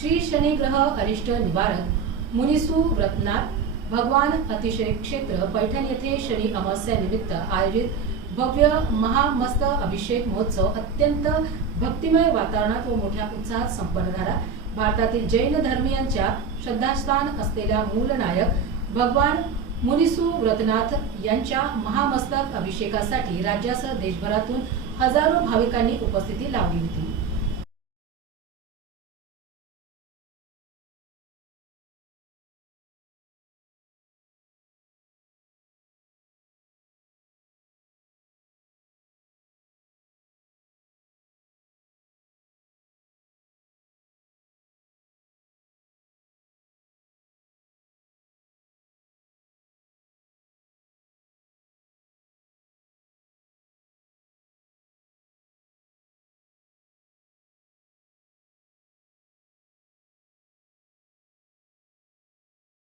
श्री शनि ग्रह अरिष्ट निवारक मुनिसु व्रतनाथ भगवान अतिशय क्षेत्र पैठण येथे शनि अमावस्या निमित्त आयोजित भव्य महामस्त अभिषेक महोत्सव अत्यंत भक्तिमय वातावरणात व मोठ्या उत्साहात संपन्न झाला। भारतातील जैन धर्मीयांच्या श्रद्धास्थान असलेल्या मूलनायक भगवान मुनिसु व्रतनाथ यांच्या महामस्तक अभिषेकासाठी राज्यासह देशभरातून हजारो भाविकांनी उपस्थिती लावली होती।